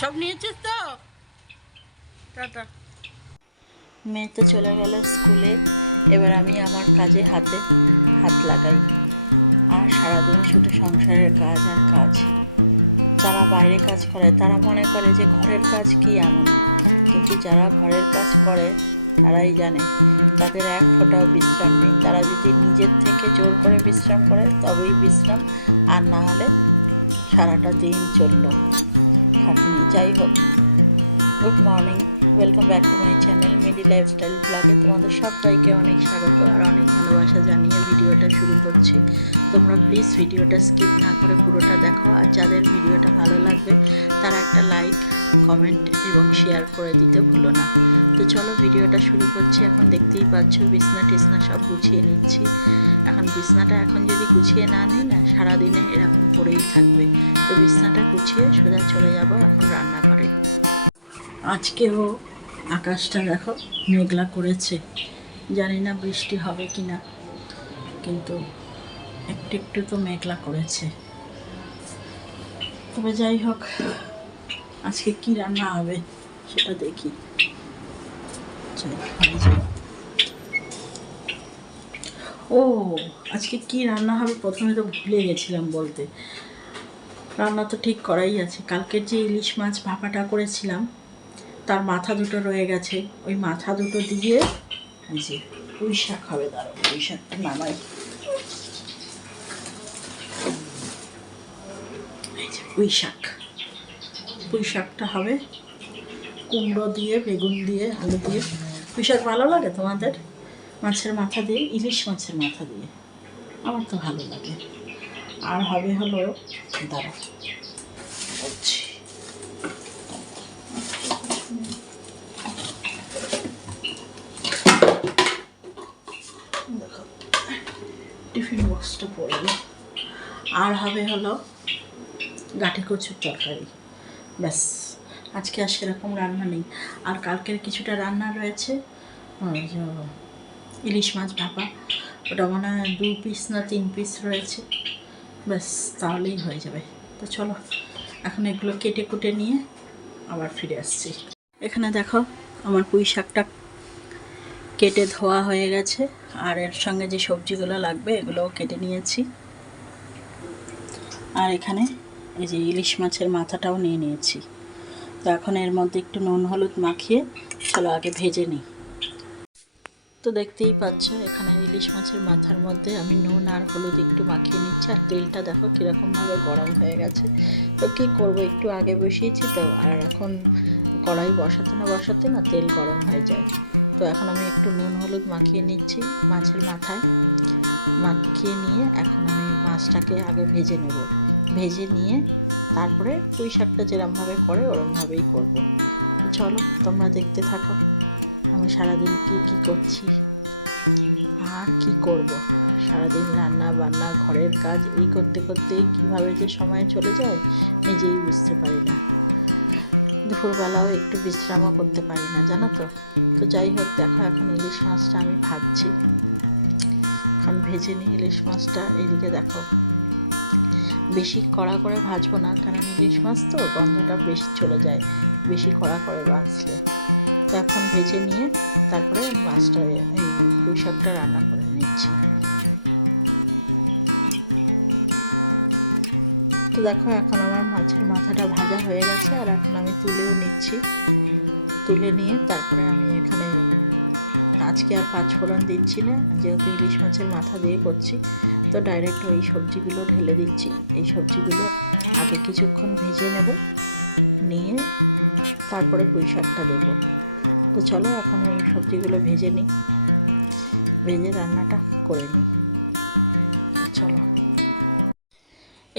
সব নিয়েছিস তো? টাটা। মেয়ে তো চলে গেল স্কুলে, এবার আমি আমার কাজে হাত লাগাই। আর সারাদিন শুধু সংসারের কাজ আর কাজ। যারা বাইরে কাজ করে তারা মনে করে যে ঘরের কাজ কি এমন, কিন্তু যারা ঘরের কাজ করে তারাই জানে তাদের এক ফোঁটাও বিশ্রাম নেই। তারা যদি নিজের থেকে জোর করে বিশ্রাম করে তবেই বিশ্রাম, আর না হলে সারাটা দিন চলল খাটনি। যাই হোক, good morning, welcome back to my channel মিডি lifestyle ব্লগে তোমাদের সবাইকে অনেক স্বাগত আর অনেক ভালোবাসা জানিয়ে ভিডিওটা শুরু করছি। তোমরা প্লিজ ভিডিওটা স্কিপ না করে পুরোটা দেখো, আর যাদের ভিডিওটা ভালো লাগবে তারা একটা লাইক, কমেন্ট এবং শেয়ার করে দিতে ভুলো না। তো চলো ভিডিওটা শুরু করছি। এখন দেখতেই পাচ্ছ বিছনা টিছনা সব গুছিয়ে নিচ্ছি। এখন বিছনাটা এখন যদি গুছিয়ে না নিই না, সারাদিনে এরকম পড়েই থাকবে। তো বিছনাটা গুছিয়ে সোজা চলে যাব এখন রান্নাঘরে। আজকেও আকাশটা দেখো মেঘলা করেছে, জানি না বৃষ্টি হবে কি না, কিন্তু একটু একটু তো মেঘলা করেছে। তবে যাই হোক, আজকে কি রান্না হবে সেটা দেখি। ও, আজকে কি রান্না হবে প্রথমে তো ভুলে গেছিলাম বলতে। রান্না তো ঠিক করাই আছে। কালকের যে ইলিশ মাছ ভাপাটা করেছিলাম তার মাথা দুটো রয়ে গেছে, ওই মাথা দুটো দিয়ে এই যে পুঁই শাক হবে। দাঁড়ো, পুঁই শাকটা নামাই। এই যে পুঁই শাকটা হবে কুমড়ো দিয়ে, বেগুন দিয়ে, আলু দিয়ে। পুঁই শাক ভালো লাগে তোমাদের? মাছের মাথা দিয়ে, ইলিশ মাছের মাথা দিয়ে আমার তো ভালো লাগে। আর হবে হলো, দাঁড়া বলছি, দেখো টিফিন বক্সটা পড়বে। আর হবে হলো গাঠি কচুর তরকারি। ব্যাস, আজকে আর সেরকম রান্না নেই। আর কালকের কিছুটা রান্না রয়েছে, ইলিশ মাছ ভাপা, ওটা মনে হয় 2 পিস না 3 পিস রয়েছে। ব্যাস, তাহলেই হয়ে যাবে। তো চলো এখন এগুলো কেটে কুটে নিয়ে আবার ফিরে আসছি। এখানে দেখো আমার পুঁই শাকটা কেটে ধোয়া হয়ে গেছে, আর এর সঙ্গে যে সবজিগুলো লাগবে এগুলোও কেটে নিয়েছি। আর এখানে এই যে ইলিশ মাছের মাথাটাও নিয়ে নিয়েছি। তো এখন এর মধ্যে একটু নুন হলুদ মাখিয়ে চলো আগে ভেজে নিই। তো দেখতেই পাচ্ছ এখানে ইলিশ মাছের মাথার মধ্যে আমি নুন আর হলুদ একটু মাখিয়ে নিচ্ছি। আর তেলটা দেখো কীরকমভাবে গরম হয়ে গেছে। তো কী করবো, একটু আগে বসিয়েছি তো, আর এখন কড়াই বসাতে না তেল গরম হয়ে যায়। তো এখন আমি একটু নুন হলুদ মাখিয়ে নিচ্ছি মাছের মাথায়। মাখিয়ে নিয়ে এখন আমি মাছটাকে আগে ভেজে নেব। ভেজে নিয়ে তারপরে পুঁই শাকটা যেরকমভাবে করে ওরকমভাবেই করবো। তো চলো তোমরা দেখতে থাকো আমি সারাদিন কি করছি আর কি করব। সারাদিন রান্না বান্না ঘরের কাজ এই করতে করতেই কীভাবে যে সময় চলে যায় নিজেই বুঝতে পারি না। দুপুরবেলাও একটু বিশ্রামও করতে পারি না, জানো তো। তো যাই হোক, দেখো এখন ইলিশ মাছটা আমি ভাজছি। এখন ভেজে নিই ইলিশ মাছটা। এদিকে দেখো বেশি কড়া করে ভাজবো না, কারণ ইলিশ মাছ তো গন্ধটা বেশি চলে যায় বেশি কড়া করে ভাজলে। তো এখন ভেজে নিয়ে তারপরে মাছটা, এই পুঁই শাকটা রান্না করে নিচ্ছি। তো দেখো এখন আমার মাছের মাথাটা ভাজা হয়ে গেছে, আর এখন আমি তুলেও নিচ্ছি। তুলে নিয়ে তারপরে আমি এখানে আজকে আর 5 ফোড়ন দিচ্ছি না, যেহেতু ইলিশ মাছের মাথা দিয়ে করছি। তো ডাইরেক্ট ওই সবজিগুলো ঢেলে দিচ্ছি। এই সবজিগুলো আগে কিছুক্ষণ ভেজে নেব, নিয়ে তারপরে পুঁই শাকটা দেবো। তো চলো এখন এই সবজিগুলো ভেজে নিই, ভেজে রান্নাটা করে নিই। চলো,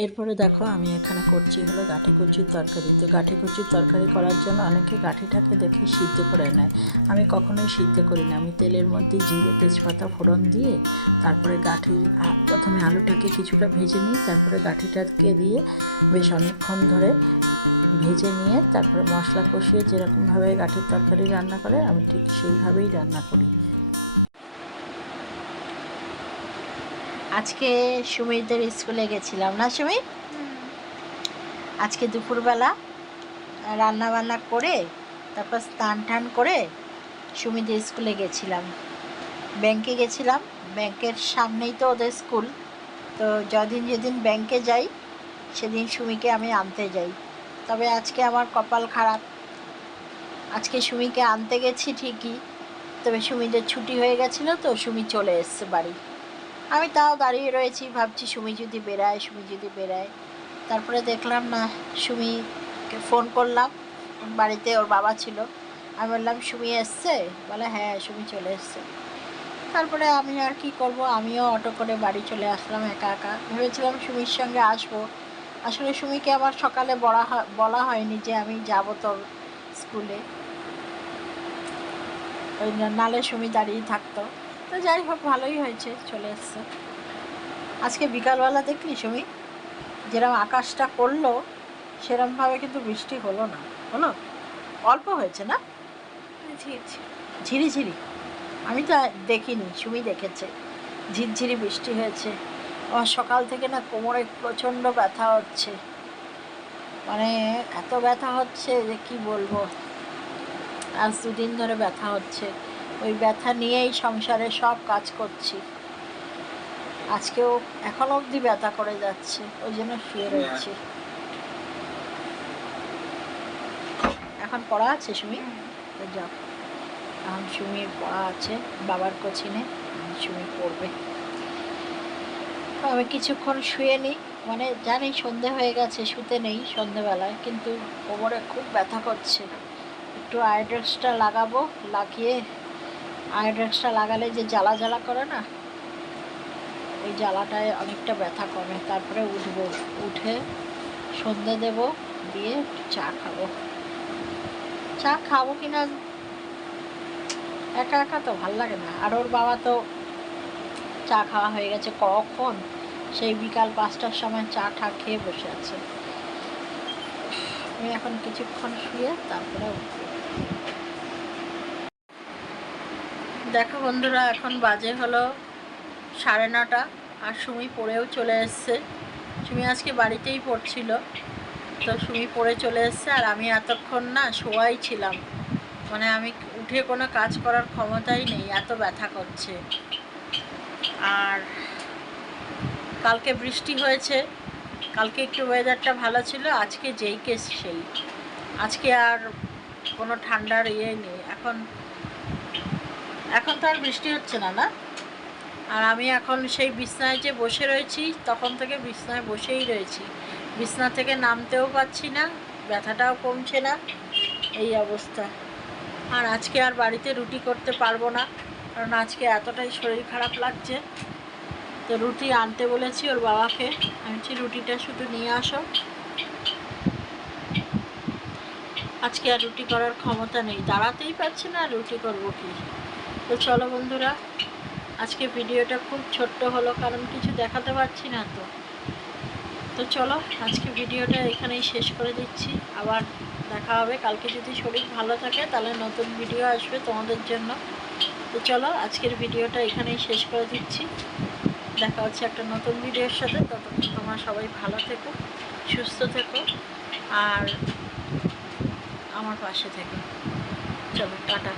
এরপরে দেখো আমি এখানে করছি হলো গাঠি কচুর তরকারি। তো গাঠি কচুর তরকারি করার জন্য অনেকে গাঠিটাকে দেখে সিদ্ধ করে নেয়, আমি কখনোই সিদ্ধ করি না। আমি তেলের মধ্যে জিরে তেজপাতা ফোড়ন দিয়ে তারপরে প্রথমে আলুটাকে কিছুটা ভেজে নিই, তারপরে গাঠিটাকে দিয়ে বেশ অনেকক্ষণ ধরে ভেজে নিয়ে তারপরে মশলা কষিয়ে যেরকমভাবে গাঠির তরকারি রান্না করে আমি ঠিক সেইভাবেই রান্না করি। আজকে সুমিদের স্কুলে গেছিলাম না সুমি? আজকে দুপুরবেলা রান্না বান্না করে তারপর স্নান টান করে সুমিদের স্কুলে গেছিলাম, ব্যাংকে গেছিলাম। ব্যাংকের সামনেই তো ওদের স্কুল। তো যেদিন ব্যাংকে যাই সেদিন সুমিকে আমি আনতে যাই। তবে আজকে আমার কপাল খারাপ, আজকে সুমিকে আনতে গেছি ঠিকই, তবে সুমিদের ছুটি হয়ে গেছিলো তো সুমি চলে এসছে বাড়ি। আমি তাও দাঁড়িয়ে রয়েছি, ভাবছি সুমি যদি বেরায়। তারপরে দেখলাম না, সুমিকে ফোন করলাম, বাড়িতে ওর বাবা ছিল। আমি বললাম সুমি এসছে? বলে হ্যাঁ সুমি চলে এসছে। তারপরে আমি আর কি করব, আমিও অটো করে বাড়ি চলে আসলাম একা একা। ভেবেছিলাম সুমির সঙ্গে আসবো, আসলে সুমিকে আবার সকালে বলা হয়নি যে আমি যাব তোর স্কুলে, ওই নালে সুমি দাঁড়িয়ে থাকতো। তো যাই হোক, ভালোই হয়েছে, চলে এসছে। আজকে বিকালবেলা দেখলি সুমি যেরকম আকাশটা করলো সেরমভাবে কিন্তু বৃষ্টি হলো না, হলো অল্প হয়েছে না, ঝিরিঝিরি। আমি তো দেখিনি, সুমি দেখেছে ঝিরঝিরি বৃষ্টি হয়েছে। আমার সকাল থেকে না কোমরে প্রচণ্ড ব্যথা হচ্ছে, মানে এত ব্যথা হচ্ছে যে কি বলবো। আজ 2 দিন ধরে ব্যথা হচ্ছে, ওই ব্যথা নিয়েই সংসারে সব কাজ করছি। আজকেও এখনো অবধি ব্যথা করে যাচ্ছে, ওই জন্য শুয়ে রয়েছি। এখন পড়া আছে সুমি? তো যাও, এখন সুমির পড়া আছে বাবার কোচিনে, সুমি পড়বে। আমি কিছুক্ষণ শুয়ে নিই, মানে জানি সন্ধে হয়ে গেছে, শুতে নেই সন্ধেবেলায়, কিন্তু কোমরে খুব ব্যথা করছে। একটু আয়োডেক্সটা লাগাবো, লাগিয়ে আয়োডেক্সটা লাগালে যে জ্বালা জ্বালা করে না, ওই জ্বালাটায় অনেকটা ব্যথা কমে। তারপরে উঠবো, উঠে সন্ধে দেব, দিয়ে চা খাবো। চা খাবো কিনা একা একা তো ভাল লাগে না, আর ওর বাবা তো চা খাওয়া হয়ে গেছে কখন, সেই বিকাল 5টার সময় চা খেয়ে বসে আছে। আমি এখন কিছুক্ষণ শুয়ে তারপরে উঠবো। দেখো বন্ধুরা, এখন বাজে হলো 9:30, আর সুমি পড়েও চলে এসছে। সুমি আজকে বাড়িতেই পড়ছিল, তো সুমি পড়ে চলে এসছে, আর আমি এতক্ষণ না শোয়াই ছিলাম, মানে আমি উঠে কোনো কাজ করার ক্ষমতাই নেই, এত ব্যথা করছে। আর কালকে বৃষ্টি হয়েছে, কালকে একটু ওয়েদারটা ভালো ছিল, আজকে যেই কেস সেই। আজকে আর কোনো ঠান্ডার ইয়ে নেই। এখন তো আর বৃষ্টি হচ্ছে না, না? আর আমি এখন সেই বিছনায় যে বসে রয়েছি, তখন থেকে বিছনায় বসেই রয়েছি, বিছনা থেকে নামতেও পারছি না, ব্যথাটাও কমছে না, এই অবস্থা। আর আজকে আর বাড়িতে রুটি করতে পারবো না, কারণ আজকে এতটাই শরীর খারাপ লাগছে। তো রুটি আনতে বলেছি ওর বাবাকে, আমি বলছি রুটিটা শুধু নিয়ে আসো, আজকে আর রুটি করার ক্ষমতা নেই, দাঁড়াতেই পারছি না, রুটি করবো কি। তো চলো বন্ধুরা, আজকে ভিডিওটা খুব ছোট্ট হলো, কারণ কিছু দেখাতে পারছি না। তো চলো আজকে ভিডিওটা এখানেই শেষ করে দিচ্ছি, আবার দেখা হবে কালকে। যদি শরীর ভালো থাকে তাহলে নতুন ভিডিও আসবে তোমাদের জন্য। তো চলো আজকের ভিডিওটা এখানেই শেষ করে দিচ্ছি, দেখা হচ্ছে একটা নতুন ভিডিওর সাথে। ততক্ষণ তোমরা সবাই ভালো থেকো, সুস্থ থেকো, আর আমার পাশে থেকো। চলো টাটা।